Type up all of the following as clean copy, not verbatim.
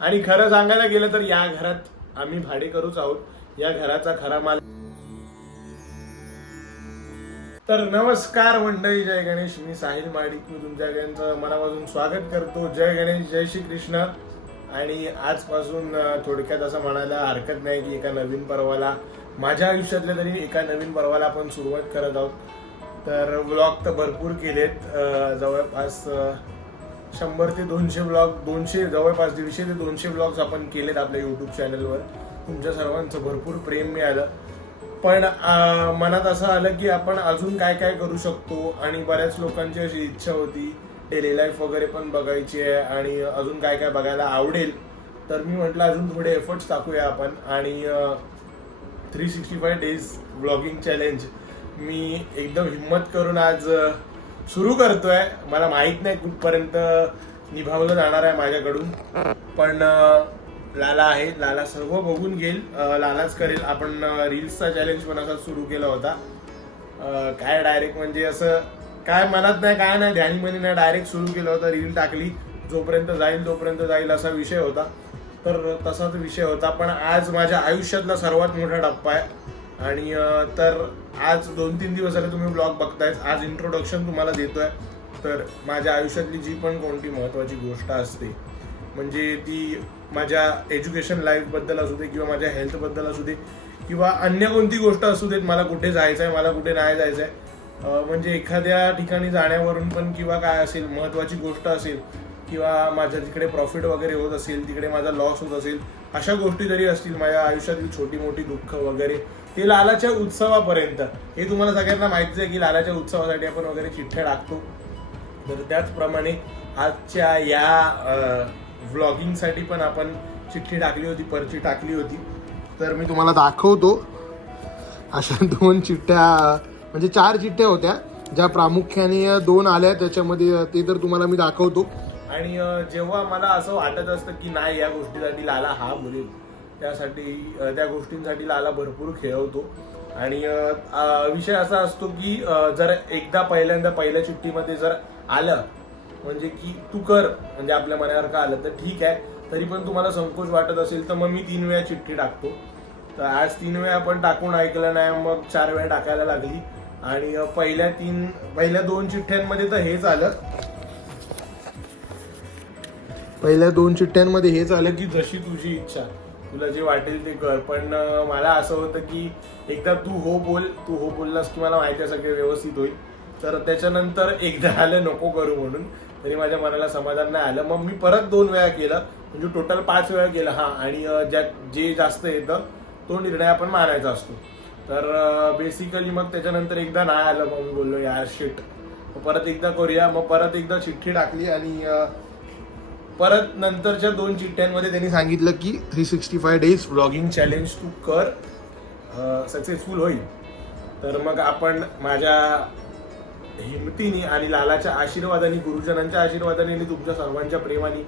आणि खरं सांगायला गेलं तर या घरात आम्ही भाडेकरूच आहोत. या घराचा खरा मालक. तर नमस्कार मंडळी, जय गणेश. मी साहिल माडिक. मी तुमच्या सगळ्यांचं मनापासून स्वागत करतो. जय गणेश, जय श्री कृष्ण. आणि आजपासून थोडक्यात असं म्हणायला हरकत नाही की एका नवीन पर्वाला, माझ्या आयुष्यातल्या तरी एका नवीन पर्वाला आपण सुरुवात करत आहोत. तर व्लॉग तर भरपूर केलेत, जवळपास 100 ते 200 व्लॉग, 200 जवळपास 150 ते 200 व्लॉग्स आपण केलेत आपल्या यूट्यूब चॅनलवर. तुमच्या सर्वांचं भरपूर प्रेम मिळालं. पण मनात असं आलं की आपण अजून काय काय करू शकतो. आणि बऱ्याच लोकांची अशी इच्छा होती डेली लाईफ वगैरे पण बघायची आहे आणि अजून काय काय बघायला आवडेल. तर मी म्हटलं अजून थोडे एफर्ट्स टाकूया आपण. आणि 365 डेज व्लॉगिंग चॅलेंज मी एकदम हिम्मत करून आज सुरू करतोय. मला माहित नाही कुठपर्यंत निभावलं जाणार आहे माझ्याकडून, पण लाला आहे, लाला सर्व बघून घेईल, लालाच करेल. आपण रील्सचा चॅलेंज पण असा सुरू केला होता. काय डायरेक्ट म्हणजे असं काय मनात नाही, काय नाही, ध्यानीमनी नाही, डायरेक्ट सुरू केलं होतं. रील टाकली, जोपर्यंत जाईल तोपर्यंत जाईल असा विषय होता. तर तसाच विषय होता. पण आज माझ्या आयुष्यातला सर्वात मोठा टप्पा आहे. आणि तर आज 2-3 दिवस झाले तुम्ही ब्लॉग बघताय. आज इंट्रोडक्शन तुम्हाला देतोय. तर माझ्या आयुष्यातली जी पण कोणती महत्त्वाची गोष्ट असते, म्हणजे ती माझ्या एज्युकेशन लाईफबद्दल असू दे किंवा माझ्या हेल्थबद्दल असू दे किंवा अन्य कोणती गोष्ट असू देत, मला कुठे जायचं आहे, मला कुठे नाही जायचं आहे, म्हणजे एखाद्या ठिकाणी जाण्यावरून पण किंवा काय असेल महत्त्वाची गोष्ट असेल किंवा माझ्या तिकडे प्रॉफिट वगैरे होत असेल, तिकडे माझा लॉस होत असेल, अशा गोष्टी जरी असतील माझ्या आयुष्यातली छोटी मोठी दुःख वगैरे, ते लालाच्या उत्सवापर्यंत. हे तुम्हाला सगळ्यांना माहितीच आहे की लालाच्या उत्सवासाठी आपण वगैरे चिठ्ठ्या टाकतो. तर त्याचप्रमाणे आजच्या या व्लॉगिंगसाठी पण आपण चिठ्ठी टाकली होती, पर्ची टाकली होती. तर मी तुम्हाला दाखवतो. अशा 2 चिठ्ठ्या, म्हणजे 4 चिठ्ठ्या होत्या, ज्या प्रामुख्याने 2 आल्या त्याच्यामध्ये, ते तर तुम्हाला मी दाखवतो. आणि जेव्हा मला असं वाटत असतं की नाही या गोष्टीसाठी लाला हा बोलेल, त्यासाठी त्या गोष्टींसाठी लाला भरपूर खेळवतो. आणि विषय असा असतो की जर एकदा पहिल्या चिठ्ठीमध्ये जर आलं म्हणजे की तू कर, म्हणजे आपल्या मनासारखं आलं तर ठीक आहे. तरी पण तुम्हाला संकोच वाटत असेल तर मग मी 3 वेळा चिठ्ठी टाकतो. तर आज 3 वेळा आपण टाकून ऐकलं नाही, मग 4 वेळा टाकायला लागली. आणि पहिल्या 2 चिठ्ठ्यांमध्ये तर हेच आलं. पहिल्या 2 चिठ्ठ्यांमध्ये हेच आलं की जशी तुझी इच्छा, तुला जे वाटेल ते कर. पण मला असं होतं की एकदा तू हो बोललास की मला माहिती आहे सगळे व्यवस्थित होईल. तर त्याच्यानंतर एकदा आलं नको करू म्हणून, तरी माझ्या मनाला समाधान नाही आलं. मग मी परत 2 वेळा केलं, म्हणजे टोटल 5 वेळा केलं. आणि जे जास्त येतं तो निर्णय आपण मानायचा असतो. तर बेसिकली मग त्याच्यानंतर एकदा नाही आलं, मग मी बोललो यार शिट, परत एकदा करूया. मग परत एकदा चिठ्ठी टाकली आणि परत नंतरच्या 2 चिठ्ठ्यांमध्ये त्यांनी सांगितलं की 365 डेज व्लॉगिंग चॅलेंज तू कर, सक्सेसफुल होईल. तर मग आपण माझ्या हिमतीने आणि लालाच्या आशीर्वादाने, गुरुजनांच्या आशीर्वादाने आणि तुमच्या सर्वांच्या प्रेमाने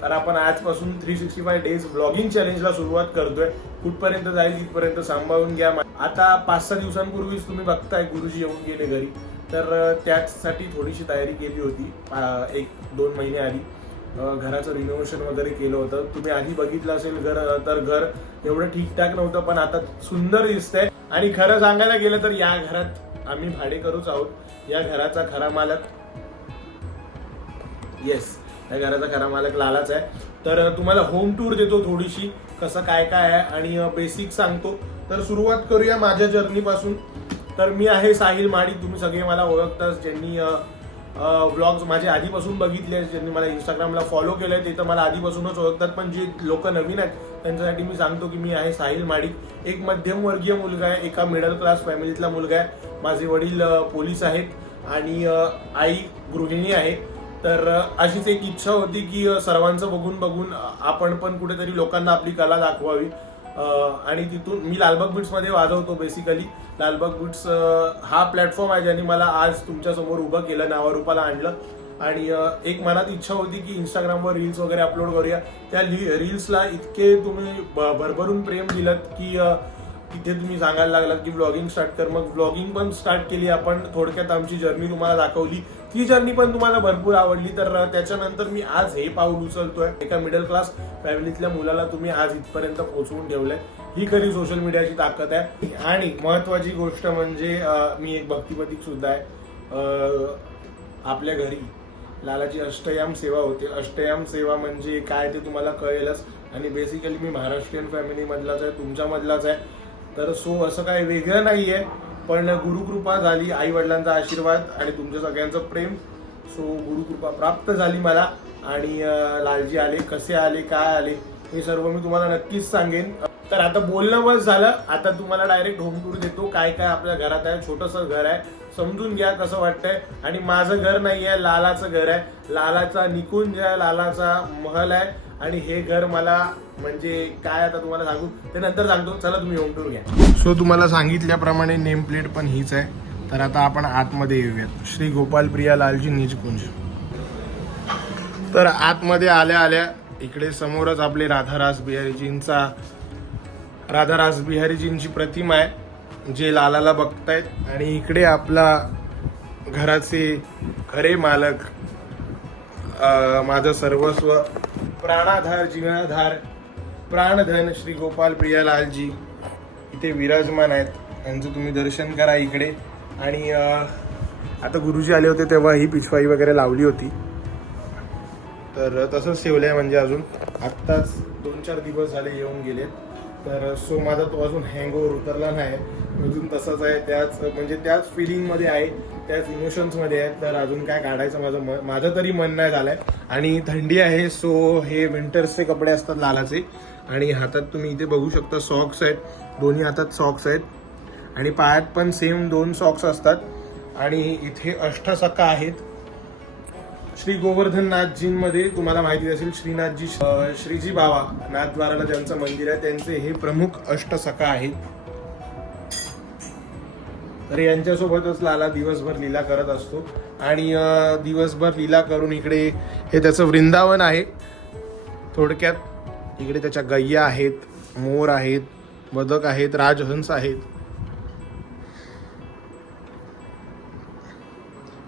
तर आपण आजपासून 365 डेज व्लॉगिंग चॅलेंजला सुरुवात करतोय. कुठपर्यंत जाईल तिथपर्यंत सांभाळून घ्या. आता 5-6 दिवसांपूर्वीच तुम्ही बघताय गुरुजी येऊन गेले घरी. तर त्याचसाठी थोडीशी तयारी केली होती 1-2 महिने आधी. घराचं रिनोव्हेशन वगैरे केलं होतं. तुम्ही आधी बघितलं असेल घर, तर घर एवढं ठीकठाक नव्हतं, पण आता सुंदर दिसतंय. आणि खरं सांगायला गेलं तर या घरात आम्ही भाडेकरूच आहोत. या घराचा खरा मालक, येस, या घराचा खरा मालक लालाच आहे. तर तुम्हाला होम टूर देतो थोडीशी, कसं काय काय आहे आणि बेसिक सांगतो. तर सुरुवात करूया माझ्या जर्नीपासून. तर मी आहे साहिल माडिक. तुम्ही सगळे मला ओळखताच, ज्यांनी व्लॉग्स माझे आधीपासून बघितले, ज्यांनी मला इंस्टाग्रामला फॉलो केलंय ते तर मला आधीपासूनच ओळखतात. पण जे लोक नवीन आहेत त्यांच्यासाठी मी सांगतो की मी आहे साहिल माडिक. एक मध्यमवर्गीय मुलगा आहे, एका मिडल क्लास फॅमिलीतला मुलगा आहे. माझे वडील पोलीस आहेत आणि आई गृहिणी आहे. तर अशीच एक इच्छा होती की सर्वांचं बघून आपण पण कुठेतरी लोकांना आपली कला दाखवावी. आणि तिथून मी लालबाग बीट्समध्ये वाजवतो. बेसिकली लालबाग बीट्स हा प्लॅटफॉर्म आहे ज्याने मला आज तुमच्यासमोर उभं केलं, नावारूपाला आणलं. आणि एक मनात इच्छा होती की इंस्टाग्रामवर रील्स वगैरे अपलोड करूया. त्या रील्सला इतके तुम्ही भरभरून प्रेम दिलं की तिथे तुम्ही सांगायला लागलात की व्लॉगिंग स्टार्ट कर. मग व्लॉगिंग पण स्टार्ट केली आपण. थोडक्यात आमची जर्नी तुम्हाला दाखवली. ती जर्नी पण तुम्हाला भरपूर आवडली तर त्याच्यानंतर मी आज हे पाऊल उचलतोय. एका मिडल क्लास फॅमिलीतल्या मुलाला तुम्ही आज इथपर्यंत पोहोचवून ठेवलंय. ही खरी सोशल मीडियाची ताकद आहे. आणि महत्वाची गोष्ट म्हणजे मी एक भक्तिपतीक सुद्धा आहे. आपल्या घरी लालाची अष्टयाम सेवा होते. अष्टयाम सेवा म्हणजे काय ते तुम्हाला कळेलच. आणि बेसिकली मी महाराष्ट्रीयन फॅमिली मधलाच आहे, तुमच्या मधलाच आहे. तर सो असं काही वेगळं नाहीये, पण गुरुकृपा झाली, आई वडिलांचा आशीर्वाद आणि तुमच्या सगळ्यांचं प्रेम. सो गुरुकृपा प्राप्त झाली मला. आणि लालजी आले, कसे आले, काय आले, हे सर्व मी तुम्हाला नक्कीच सांगेन. तर आता बोलणं बस झालं. आता तुम्हाला डायरेक्ट होम टूर देतो. काय काय आपल्या घरात आहे. छोटंसं घर आहे, समजून घ्या कसं वाटतंय. आणि माझं घर नाही आहे, लालाचं घर आहे. लालाचा निकुंज आहे, लालाचा महल आहे. आणि हे घर मला म्हणजे काय आता तुम्हाला सांगू ते नंतर सांगतो. चला तुम्ही होम टूर घ्या. सो तुम्हाला सांगितल्याप्रमाणे नेम प्लेट पण हीच आहे. तर आता आपण आतमध्ये येऊयात. श्री गोपाल प्रिया लालजी निजकुंज. तर आतमध्ये आल्या आल्या इकडे समोरच आपले राधारास बिहारीजींची प्रतिमा आहे, जे लालाला बघतायत. आणि इकडे आपला घराचे खरे मालक, माझं सर्वस्व, प्राणाधार, जीवनाधार, प्राणधन श्री गोपाल प्रिया लालजी इथे विराजमान आहेत. यांचं तुम्ही दर्शन करा इकडे. आणि आता गुरुजी आले होते तेव्हा ही पिशवाई वगैरे लावली होती, तर तसंच ठेवलंय. म्हणजे अजून आत्ताच 2-4 दिवस झाले येऊन गेलेत. तर सो माझा तो अजून हँगओव्हर उतरला नाही, अजून तसंच आहे. त्याच फिलिंगमध्ये आहे, त्याच इमोशन्समध्ये आहे. तर अजून काय काढायचं माझं तरी मन नाही झालंय. आणि थंडी आहे, सो हे विंटर्सचे कपडे असतात लालाचे. आणि हातात तुम्ही इथे बघू शकता सॉक्स आहेत, दोन्ही हातात सॉक्स आहेत. आणि पायात पण सेम 2 सॉक्स असतात. आणि इथे अष्टसखा आहेत. श्री गोवर्धन नाथजींमध्ये तुम्हाला माहिती असेल, श्रीनाथजी, श्रीजी बाबा नाथद्वाराला ज्यांचं मंदिर आहे, त्यांचे हे प्रमुख अष्टसखा आहेत. तर यांच्यासोबतच लाला दिवसभर लीला करत असतो. आणि दिवसभर लीला करून इकडे हे त्याचं वृंदावन आहे. थोडक्यात इकडे त्याच्या गैया आहेत, मोर आहेत, बदक आहेत, राजहंस आहेत.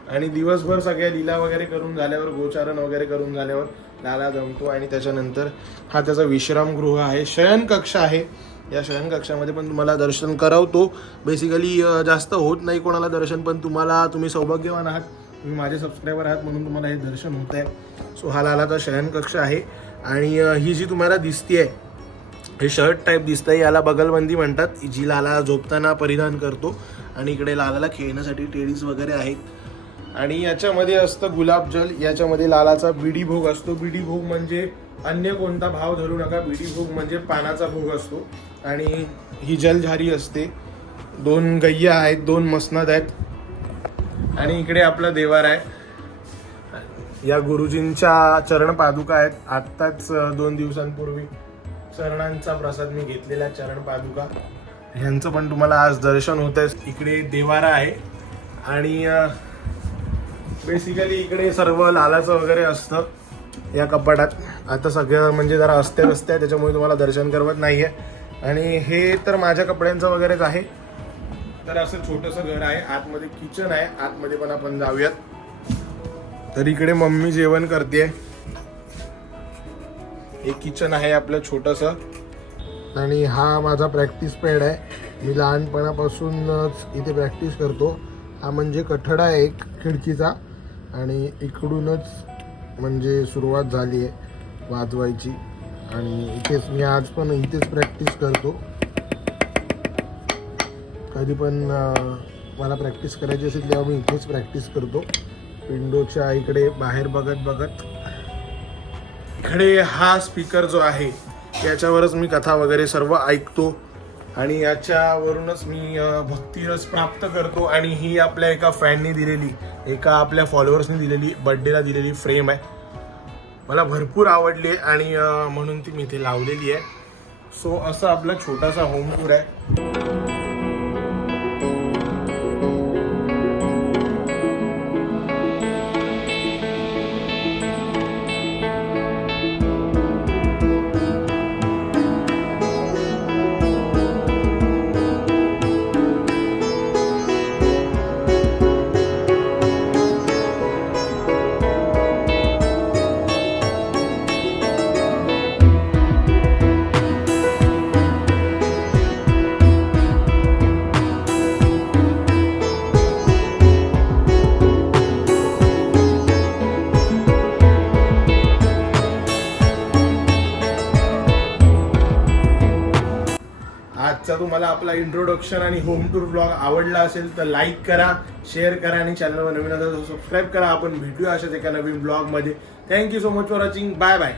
आणि दिवसभर सगळ्या लीला वगैरे करून झाल्यावर, गोचारण वगैरे करून झाल्यावर लाला जमतो. आणि त्याच्यानंतर हा त्याचा विश्रामगृह आहे, शयन कक्ष आहे. या शयन कक्षामध्ये पण तुम्हाला दर्शन करवतो. बेसिकली जास्त होत नाही कोणाला दर्शन, पण तुम्ही सौभाग्यवान आहात, तुम्ही माझे सबस्क्रायबर आहात म्हणून तुम्हाला हे दर्शन होत आहे. सो हा लालाचा शयन कक्ष आहे. आणि ही जी तुम्हाला दिसतीये, हे शर्ट टाईप दिसतंय, याला बगलबंदी म्हणतात, जी लाला झोपताना परिधान करतो. आणि इकडे लालाला खेळण्यासाठी टेडीज वगैरे आहेत. आणि याच्यामध्ये असतं गुलाबजल. याच्यामध्ये लालाचा बिडी भोग असतो. बिडी भोग म्हणजे अन्य कोणता भाव धरू नका, बिडी भोग म्हणजे पानाचा भोग असतो. आणि ही जलझारी असते. 2 गैया आहेत, 2 मसनद आहेत. आणि इकडे आपला देवार आहे. या गुरुजींच्या चरण पादुका आहेत. आत्ताच 2 दिवसांपूर्वी चरणांचा प्रसाद मी घेतलेला, चरण पादुका. ह्यांचं पण तुम्हाला आज दर्शन होत आहे. इकडे देवारा आहे. आणि बेसिकली इकडे सर्व लालाचं वगैरे असतं या कपाटात. आता सगळं म्हणजे जरा अस्त्यव्यस्त आहे, त्याच्यामुळे तुम्हाला दर्शन करवत नाहीये. आणि हे तर माझ्या कपड्यांचं वगैरेच आहे. तर असं छोटंसं घर आहे. आतमध्ये किचन आहे, आतमध्ये पण आपण जाऊयात. तर इकडे मम्मी जेवण करते. एक किचन आहे आपलं छोटंसं. आणि हा माझा प्रॅक्टिस पॅड आहे. मी लहानपणापासूनच इथे प्रॅक्टिस करतो. हा म्हणजे कठडा आहे एक खिडकीचा. आणि इकडूनच म्हणजे सुरुवात झाली आहे वाजवायची. आणि इथेच मी आज पण इथेच प्रॅक्टिस करतो. कधी पण मला प्रॅक्टिस करायची असेल तेव्हा मी इथेच प्रॅक्टिस करतो, विंडोच्या इकडे बाहेर बघत. इकडे हा स्पीकर जो आहे याच्यावरच मी कथा वगैरे सर्व ऐकतो. आणि याच्यावरूनच मी भक्तिरस प्राप्त करतो. आणि ही आपल्या एका फॅनने दिलेली, एका आपल्या फॉलोअर्सने दिलेली, बर्थडेला दिलेली फ्रेम आहे. मला भरपूर आवडली आहे आणि म्हणून ती मी इथे लावलेली आहे. सो असं आपला छोटासा होम टूर आहे. आजचा तुम्हाला आपला इंट्रोडक्शन आणि होम टूर ब्लॉग आवडला असेल तर लाईक करा, शेअर करा आणि चॅनलवर नवीन असेल तर सबस्क्राईब करा. आपण भेटूया अशाच एका नवीन ब्लॉगमध्ये. Thank you so much for watching. Bye bye.